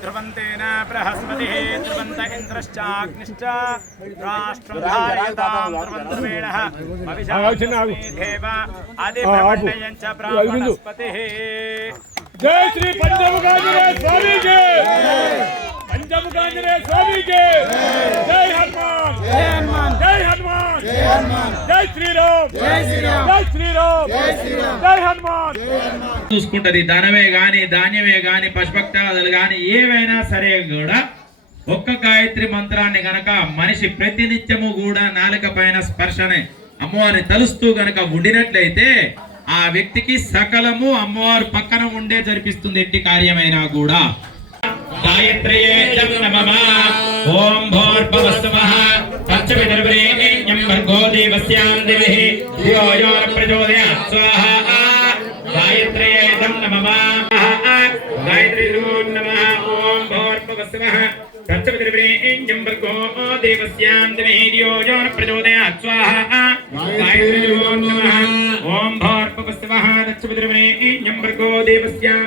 ध्रुवन्तेन बृहस्पतिः ध्रुवन्त इन्द्रश्चाग्निश्च राष्ट्रं धारयतां ध्रुवन्ध्रुवेणः भविष्यदेव आदिब्रह्मण्यं च ब्राह्मणस्पतिः। जय श्री पंचमुखांजनेय स्वामी के, पंचमुखांजनेय स्वामी के। जय हनुमान, जय हनुमान, जय हनुमान, जय हनुमान, जय श्री राम, जय श्री राम, जय श्री राम, जय श्री राम, जय हनुमान। చూసుకుంటది ధనమే గాని ధాన్యమే గాని పశుభక్తాదులు గాని ఏవైనా సరే కూడా ఒక్క గాయత్రి మంత్రాన్ని గనక మనిషి ప్రతినిత్యము కూడా నాలుక పైన స్పర్శనే అమ్మవారిని తలుస్తూ గనక ఉండినట్లయితే ఆ వ్యక్తికి సకలము అమ్మవారు పక్కన ఉండే జరిపిస్తుంది ఎట్టి కార్యమైనా కూడా। గాయత్రియే నమః ఓం భూర్భువస్సువః తత్సవితుర్వరేణ్యం భర్గో దేవస్యాం దివిః ధియో యో న ప్రచోదయాత్ స్వాహా। గాయత్రియే నమః గాయత్రీ నమః ఓం భూర్భువస్సువః తత్సవితుర్వరేణ్యం భర్గో దేవస్యాం దివిః ధియో యో న ప్రచోదయాత్ స్వాహా। గాయత్రీ నమః ఓం భూర్భువస్సువః తత్సవితుర్వరేణ్యం భర్గో దేవస్యాం